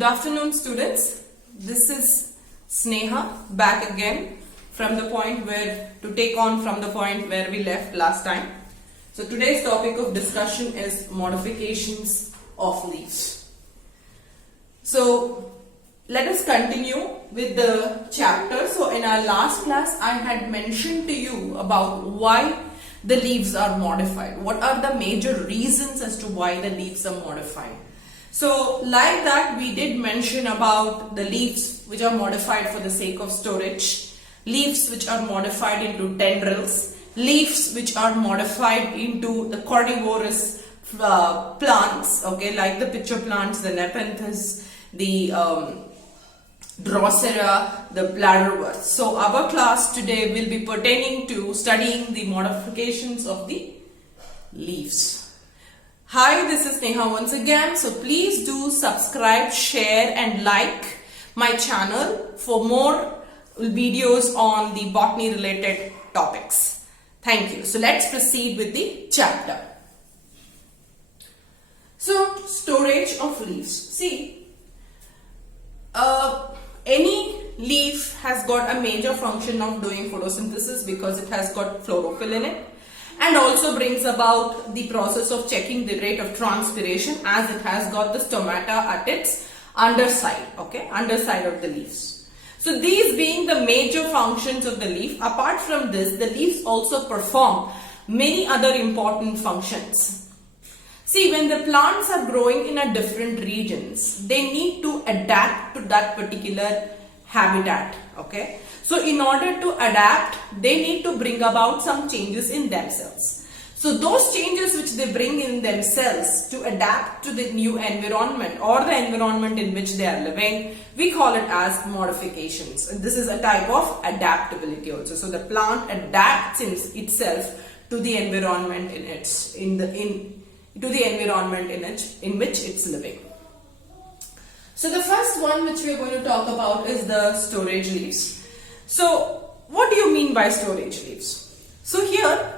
Good afternoon, students. This is Sneha back again from the point where we left last time. So today's topic of discussion is modifications of leaves. So let us continue with the chapter. So in our last class, I had mentioned to you about why the leaves are modified. What are the major reasons as to why the leaves are modified? So like that, we did mention about the leaves which are modified for the sake of storage, leaves which are modified into tendrils, leaves which are modified into the carnivorous plants, okay, like the pitcher plants, the nepenthes, the Drosera, the bladderwort. So our class today will be pertaining to studying the modifications of the leaves. Hi, this is Neha once again. So please do subscribe, share and like my channel for more videos on the botany related topics. Thank you. So let's proceed with the chapter. So storage of leaves. See, any leaf has got a major function of doing photosynthesis because it has got chlorophyll in it, and also brings about the process of checking the rate of transpiration as it has got the stomata at its underside, okay, underside of the leaves. So these being the major functions of the leaf, apart from this, the leaves also perform many other important functions. See, when the plants are growing in a different regions, they need to adapt to that particular habitat, okay. So in order to adapt, they need to bring about some changes in themselves. So those changes which they bring in themselves to adapt to the new environment or the environment in which they are living, we call it as modifications. And this is a type of adaptability also. So the plant adapts itself to the environment in which it's living. So the first one which we are going to talk about is the storage leaves. So what do you mean by storage leaves? So here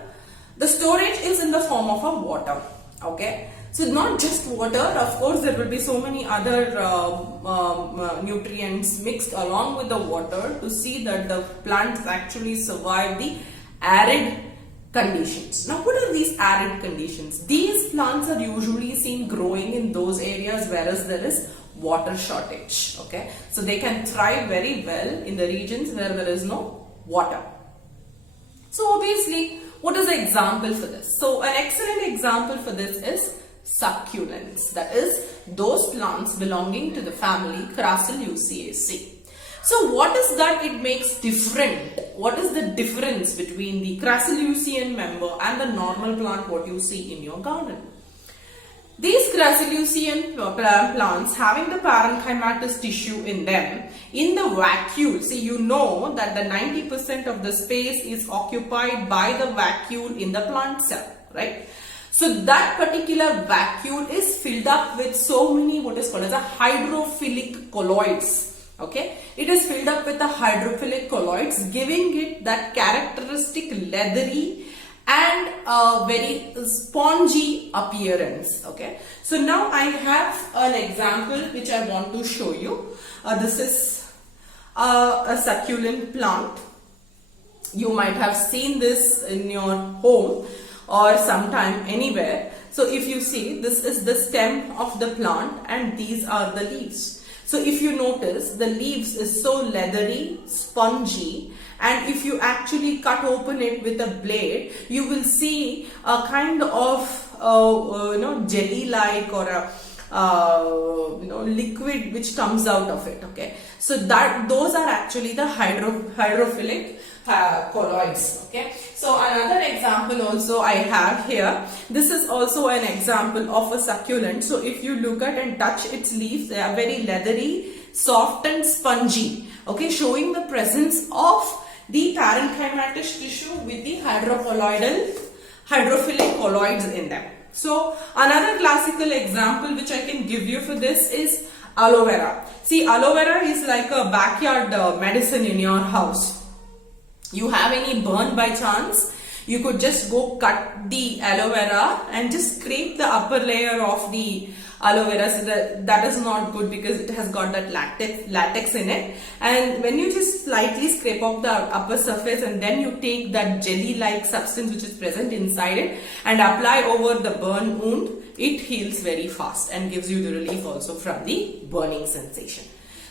the storage is in the form of a water, okay. So not just water, of course there will be so many other nutrients mixed along with the water to see that the plants actually survive the arid conditions. Now what are these arid conditions? These plants are usually seen growing in those areas whereas there is water shortage, okay. So they can thrive very well in the regions where there is no water. So obviously, what is the example for this? So an excellent example for this is succulents, that is those plants belonging to the family Crassulaceae. So what is that it makes different? What is the difference between the Crassulacean member and the normal plant what you see in your garden? These Crassulacean plants having the parenchymatous tissue in them, in the vacuole, see you know that the 90% of the space is occupied by the vacuole in the plant cell, right? So that particular vacuole is filled up with so many what is called as a hydrophilic colloids, okay? It is filled up with the hydrophilic colloids, giving it that characteristic leathery and a very spongy appearance, okay. So now I have an example which I want to show you. This is a succulent plant. You might have seen this in your home or sometime anywhere. So if you see, this is the stem of the plant and these are the leaves. So if you notice, the leaves is so leathery, spongy, and if you actually cut open it with a blade, you will see a kind of jelly-like or a liquid which comes out of it. Okay, so those are actually the hydrophilic colloids. Okay, so another example also I have here. This is also an example of a succulent. So if you look at and touch its leaves, they are very leathery, soft and spongy. Okay, showing the presence of the parenchymatous tissue with the hydrophilic colloids in them. So another classical example which I can give you for this is aloe vera. See, aloe vera is like a backyard medicine in your house. You have any burn by chance, you could just go cut the aloe vera and just scrape the upper layer of the aloe vera, so that is not good because it has got that latex in it. And when you just slightly scrape off the upper surface and then you take that jelly like substance which is present inside it and apply over the burn wound, it heals very fast and gives you the relief also from the burning sensation.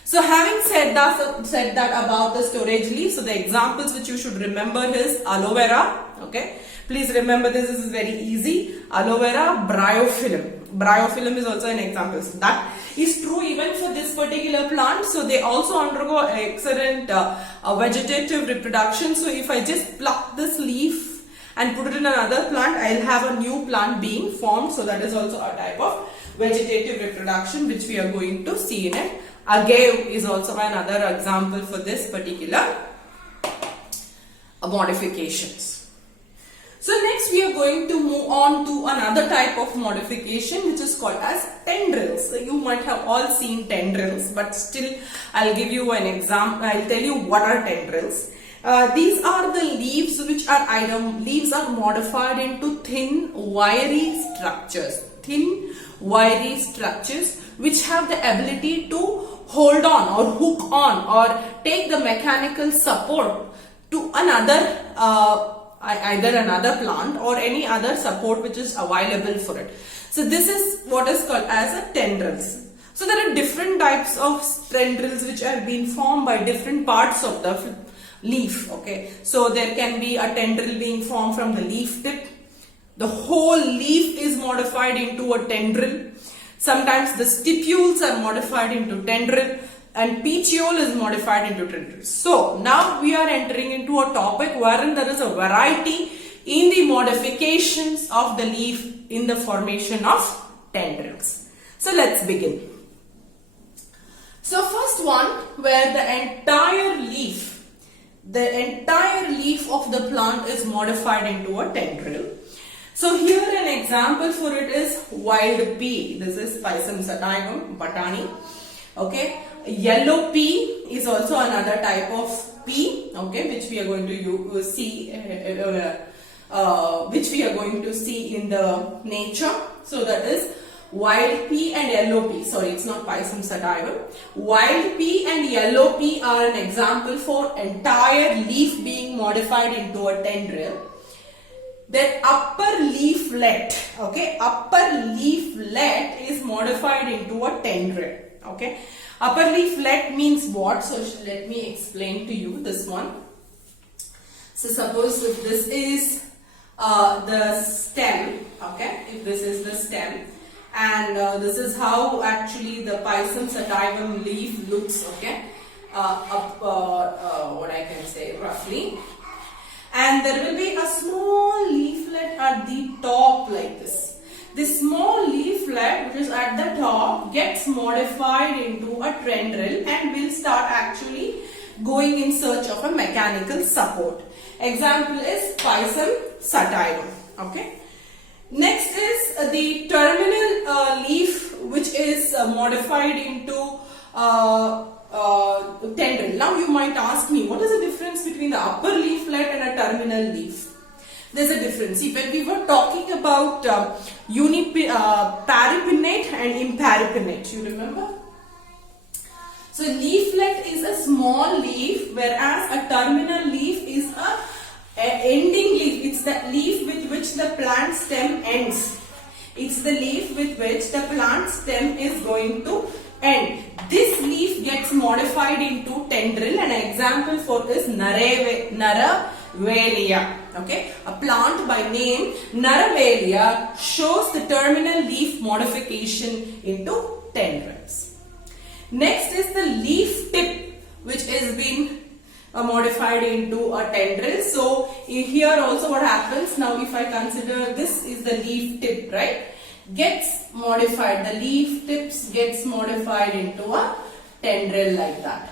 So having said that about the storage leaf, so the examples which you should remember is aloe vera. Okay, please remember this is very easy. Aloe vera, bryophyllum. Bryophyllum is also an example. So that is true even for this particular plant. So they also undergo excellent vegetative reproduction. So if I just pluck this leaf and put it in another plant, I'll have a new plant being formed. So that is also a type of vegetative reproduction which we are going to see in it. Agave is also another example for this particular modifications. So next we are going to move on to another type of modification which is called as tendrils. So you might have all seen tendrils, but still I'll give you an example. I'll tell you what are tendrils. These are the leaves which are leaves are modified into thin wiry structures. Which have the ability to hold on or hook on or take the mechanical support to another either another plant or any other support which is available for it. So this is what is called as a tendrils. So there are different types of tendrils which are being formed by different parts of the leaf. Okay, so there can be a tendril being formed from the leaf tip. The whole leaf is modified into a tendril. Sometimes the stipules are modified into tendril and petiole is modified into tendrils. So now we are entering into a topic wherein there is a variety in the modifications of the leaf in the formation of tendrils. So let's begin. So first one, where the entire leaf of the plant is modified into a tendril. So here an example for it is wild pea. This is Pisum sativum, Batani. Okay, yellow pea is also another type of pea. Okay, which we are going to see, in the nature. So that is wild pea and yellow pea. Sorry, it's not Pisum sativum. Wild pea and yellow pea are an example for entire leaf being modified into a tendril. Then upper leaflet, okay, upper leaflet is modified into a tendril. Okay, upper leaflet means what? So let me explain to you this one. So suppose if this is the stem, okay, if this is the stem, and this is how actually the Pisum sativum leaf looks. Okay, what I can say roughly. And there will be a small leaflet at the top like this. This small leaflet which is at the top gets modified into a tendril and will start actually going in search of a mechanical support. Example is Pisum sativum. Okay. Next is the terminal leaf which is modified into tendril. Now you might ask me, what is the difference between the upper leaflet and a terminal leaf? There's a difference. See, when we were talking about parapinnate and imparapinnate, you remember? So leaflet is a small leaf, whereas a terminal leaf is a ending leaf. It's the leaf with which the plant stem ends. It's the leaf with which the plant stem is going to end. This leaf gets modified into tendril. An example for this Naravelia. Okay, a plant by name Naravelia shows the terminal leaf modification into tendrils. Next is the leaf tip, which is being modified into a tendril. So here also what happens now, if I consider this is the leaf tip, right? Gets modified, the leaf tips gets modified into a tendril like that.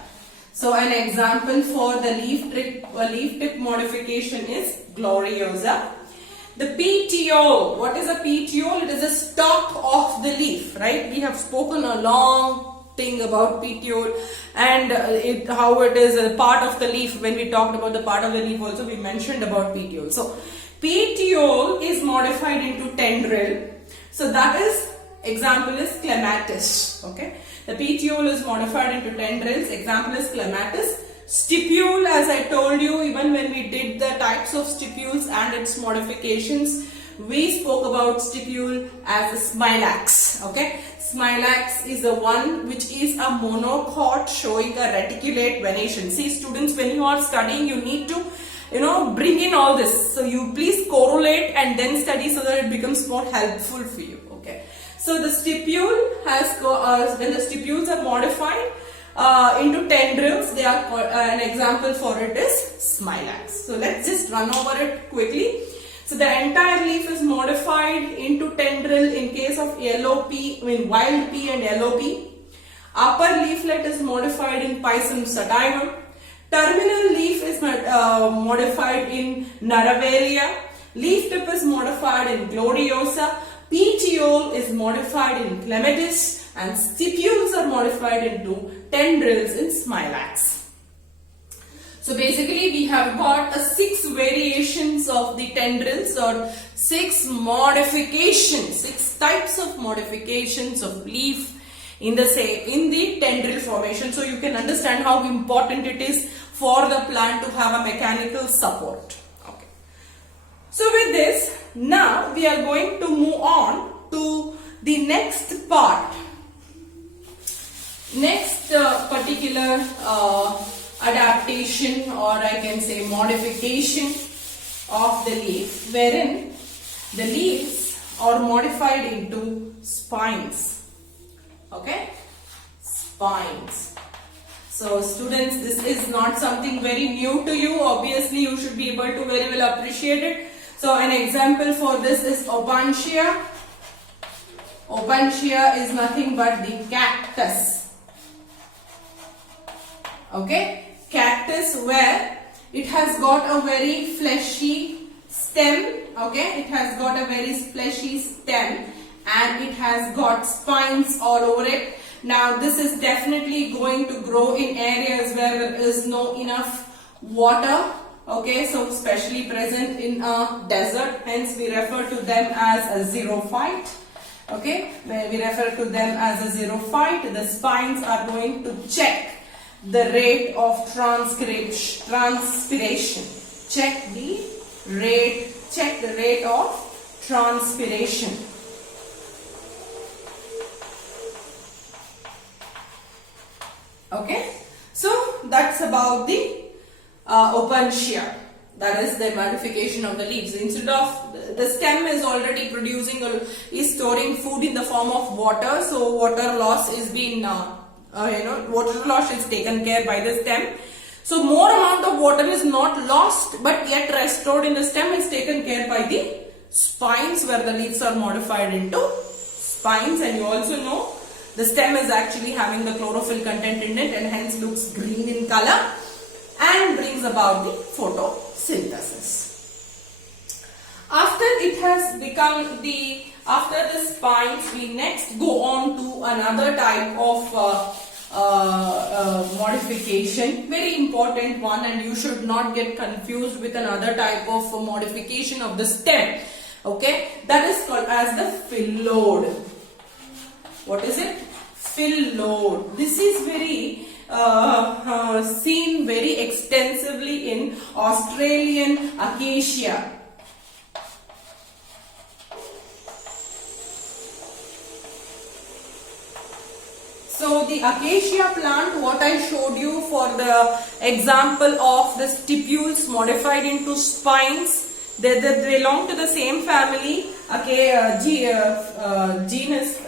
So an example for the leaf tip modification is Gloriosa. The petiole, what is a petiole? It is a stalk of the leaf, right? We have spoken a long thing about petiole and how it is a part of the leaf. When we talked about the part of the leaf also, we mentioned about petiole. So petiole is modified into tendril. So that is Example is clematis. Okay, the petiole is modified into tendrils. Example is clematis. Stipule, as I told you, even when we did the types of stipules and its modifications, we spoke about stipule as a smilax. Okay, smilax is the one which is a monocot showing a reticulate venation. See students, when you are studying, you need to bring in all this. So you please correlate and then study so that it becomes more helpful for you. Okay, so the stipule has when the stipules are modified into tendrils, they are an example for it is smilax. So let's just run over it quickly. So the entire leaf is modified into tendril in case of yellow pea, wild pea and yellow pea. Upper leaflet is modified in Pisum sativum. Terminal leaf is modified in Naravelia. Leaf tip is modified in Gloriosa. Petiole is modified in Clematis. And stipules are modified into tendrils in smilax. So basically we have got 6 variations of the tendrils, or 6 modifications, 6 types of modifications of leaf in the tendril formation. So you can understand how important it is for the plant to have a mechanical support. Okay. So with this, now we are going to move on to the next part. Next particular adaptation, or I can say modification of the leaf, wherein the leaves are modified into spines. Okay, spines. So students, this is not something very new to you. Obviously you should be able to very well appreciate it. So an example for this is Opuntia. Opuntia is nothing but the cactus. Okay, cactus, where it has got a very fleshy stem. Okay, it has got a very fleshy stem and it has got spines all over it. Now this is definitely going to grow in areas where there is no enough water. Okay, so especially present in a desert, hence we refer to them as a xerophyte. Okay, where we refer to them as a xerophyte. The spines are going to check the rate of transpiration. Check the rate of transpiration. Okay, so that's about the Opuntia. That is the modification of the leaves. Instead of the stem is already producing or is storing food in the form of water, so water loss is being water loss is taken care by the stem. So more amount of water is not lost, but yet restored in the stem is taken care by the spines, where the leaves are modified into spines. And you also know the stem is actually having the chlorophyll content in it and hence looks green in color and brings about the photosynthesis. After it has become after the spines, we next go on to another type of modification, very important one, and you should not get confused with another type of modification of the stem. Okay, that is called as the phyllodes. What is it? Phyllodes. This is very seen very extensively in Australian acacia. So the acacia plant, what I showed you for the example of the stipules modified into spines, they belong to the same family, genus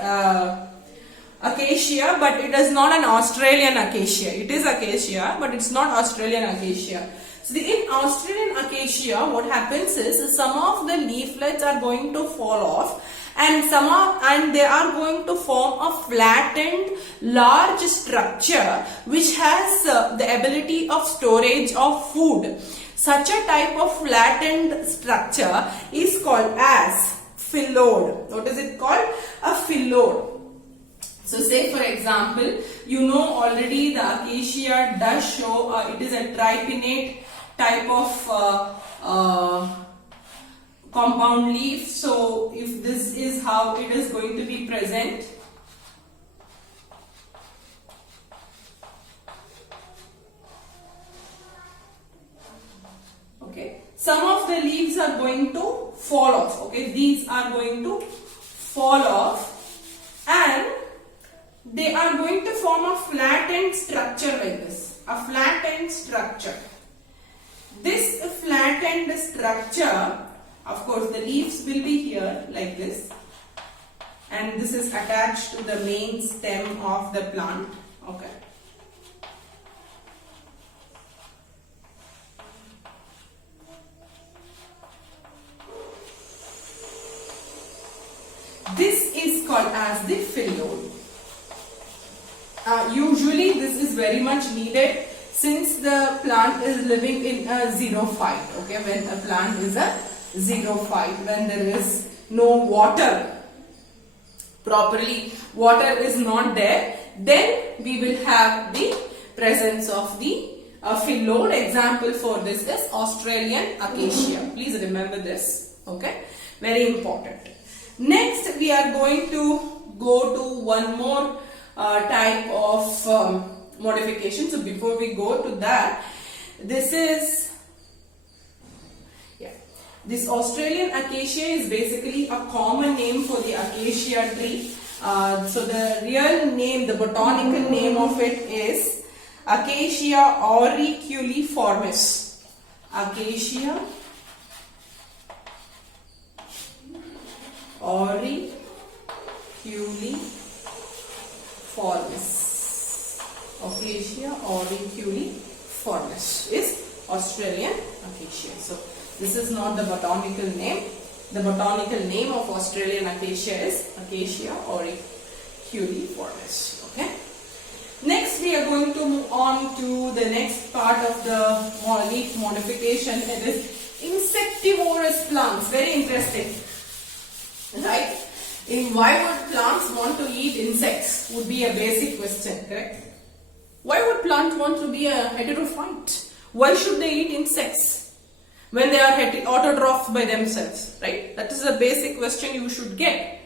acacia, but it is not an Australian acacia. It is acacia, but it's not Australian acacia. So in Australian acacia, what happens is some of the leaflets are going to fall off, and they are going to form a flattened large structure which has the ability of storage of food. Such a type of flattened structure is called as phyllodes. What is it called? A phyllodes. So say for example, you know already the acacia does show it is a tripinnate type of compound leaf. So if this is how it is going to be present, okay, some of the leaves are going to fall off. Okay, these are going to fall off and they are going to form a flattened structure like this, a flattened structure. This flattened structure, of course, the leaves will be here like this, and this is attached to the main stem of the plant. Okay. This is called as the phyllodes. Usually this is very much needed since the plant is living in a xerophyte. Okay, when a plant is a xerophyte, when there is no water, properly water is not there, then we will have the presence of the phyllodes. Example for this is Australian acacia. Please remember this. Okay, very important. Next we are going to go to one more type of modification. So before we go to that, this Australian acacia is basically a common name for the acacia tree. So the real name, the botanical name of it is Acacia auriculiformis. Acacia auriculiformis. Acacia auriculiformis is Australian acacia. So this is not the botanical name. The botanical name of Australian acacia is Acacia auriculiformis. Okay. Next we are going to move on to the next part of the leaf modification. It is insectivorous plants. Very interesting. Right? Why would plants want to eat insects? Would be a basic question, correct? Why would plants want to be a heterophyte? Why should they eat insects when they are autotrophs by themselves? Right? That is a basic question you should get.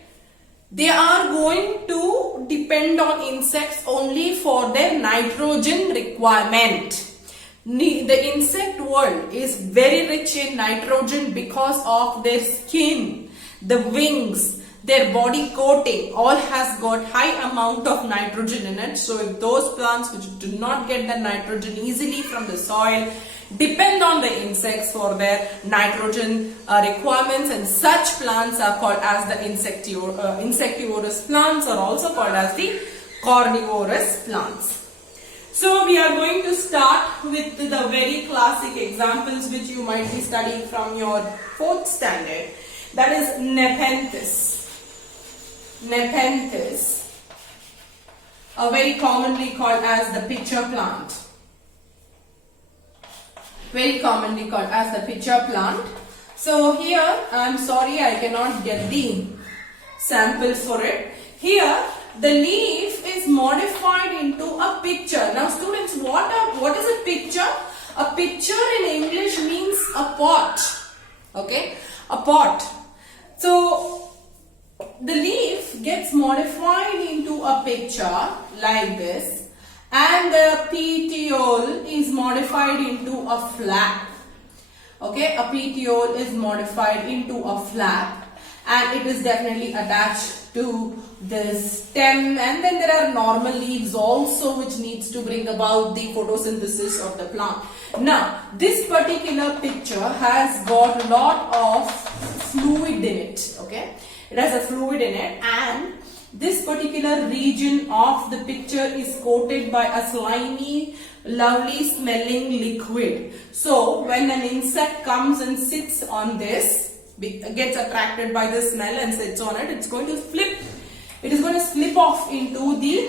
They are going to depend on insects only for their nitrogen requirement. The insect world is very rich in nitrogen because of their skin, the wings, their body coating, all has got high amount of nitrogen in it. So if those plants which do not get the nitrogen easily from the soil depend on the insects for their nitrogen requirements, and such plants are called as the insectivorous plants, or also called as the carnivorous plants. So we are going to start with the very classic examples which you might be studying from your 4th standard. That is Nepenthes. Nepenthes, very commonly called as the pitcher plant. Very commonly called as the pitcher plant. So here, I am sorry I cannot get the samples for it. Here, the leaf is modified into a pitcher. Now students, what is a pitcher? A pitcher in English means a pot. Okay, a pot. So the leaf gets modified into a pitcher like this, and the petiole is modified into a flap. Okay, a petiole is modified into a flap, and it is definitely attached to the stem, and then there are normal leaves also which needs to bring about the photosynthesis of the plant. Now this particular pitcher has got a lot of fluid in it. Okay, it has a fluid in it, and this particular region of the pitcher is coated by a slimy, lovely smelling liquid. So when an insect comes and sits on this, gets attracted by the smell and sits on it, it's going to flip. It is going to slip off into the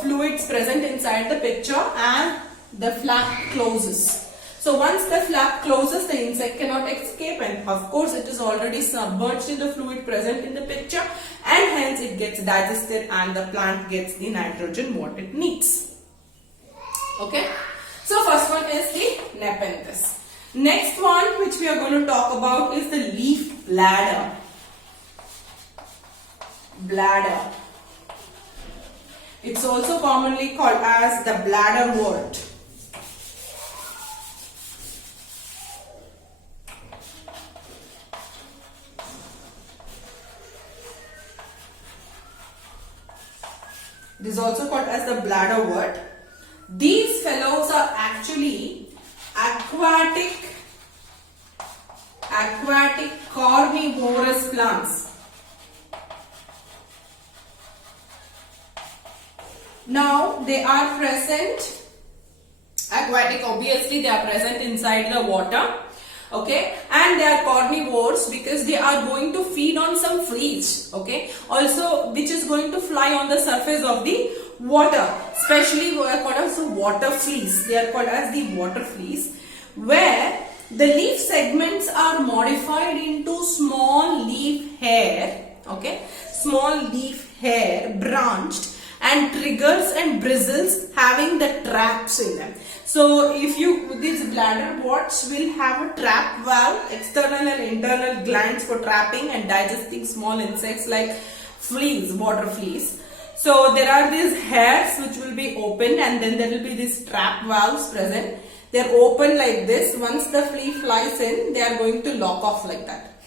fluids present inside the pitcher, and the flap closes. So once the flap closes, the insect cannot escape, and of course it is already submerged in the fluid present in the pitcher, and hence it gets digested and the plant gets the nitrogen what it needs. Okay. So first one is the Nepenthes. Next one which we are going to talk about is the leaf bladder. Bladder. It's also commonly called as the bladderwort. It is also called as the bladderwort. These fellows are actually aquatic carnivorous plants. Now they are present aquatic, obviously they are present inside the water, okay, and they are carnivores because they are going to feed on some fleas, okay, also which is going to fly on the surface of the water, especially what are called as the water fleas. They are called as the water fleas, where the leaf segments are modified into small leaf hair, okay, small leaf hair branched, and triggers and bristles having the traps in them. So if these bladderworts will have a trap valve, external and internal glands for trapping and digesting small insects like fleas, water fleas. So there are these hairs which will be open, and then there will be these trap valves present. They are open like this. Once the flea flies in, they are going to lock off like that.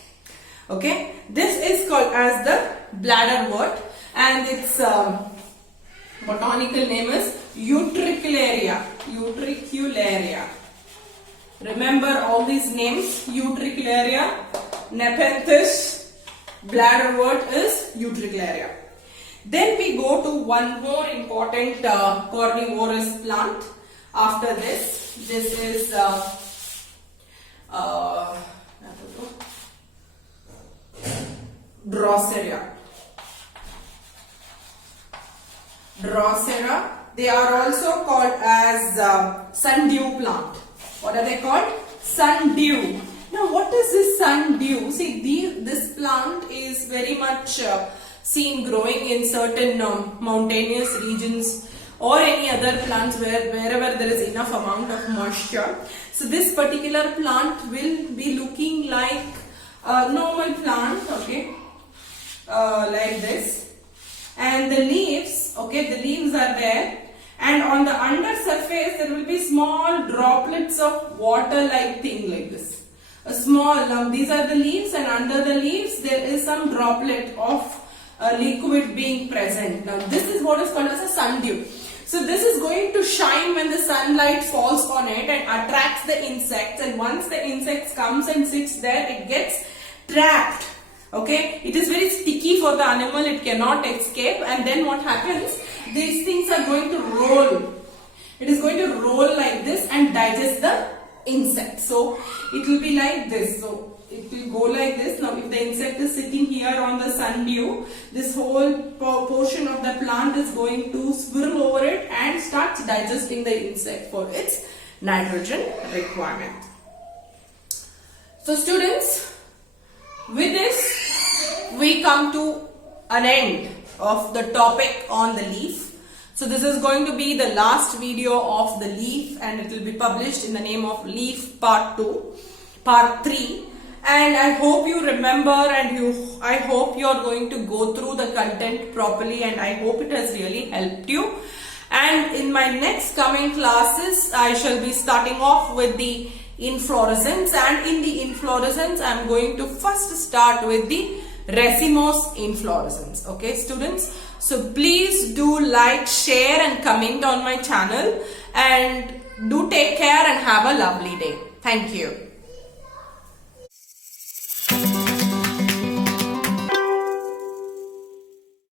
Okay, this is called as the bladderwort, and its botanical name is Utricularia. Utricularia. Remember all these names: Utricularia, Nepenthes, bladderwort is Utricularia. Then we go to one more important carnivorous plant. After this is Drosera. Drosera. They are also called as sundew plant. What are they called? Sundew. Now, what is this sundew? See, this plant is very much seen growing in certain mountainous regions or any other plants wherever there is enough amount of moisture. So this particular plant will be looking like a normal plant, okay, like this, and the leaves, okay, the leaves are there, and on the under surface there will be small droplets of water like thing like this. A small, these are the leaves, and under the leaves there is some droplet of liquid being present. Now this is what is called as a sundew. So this is going to shine when the sunlight falls on it and attracts the insects, and once the insects comes and sits there, it gets trapped. Okay, it is very sticky for the animal, it cannot escape, and then what happens? These things are going to roll. It is going to roll like this and digest the insect. So it will be like this. So it will go like this. Now if the insect is sitting here on the sundew, this whole portion of the plant is going to swirl over it and starts digesting the insect for its nitrogen requirement. So students, with this we come to an end of the topic on the leaf. So this is going to be the last video of the leaf, and it will be published in the name of Leaf Part 3. And I hope you remember, and I hope you are going to go through the content properly, and I hope it has really helped you. And in my next coming classes, I shall be starting off with the inflorescence, and in the inflorescence I am going to first start with the racemose inflorescence. Okay students, so please do like, share and comment on my channel, and do take care and have a lovely day. Thank you.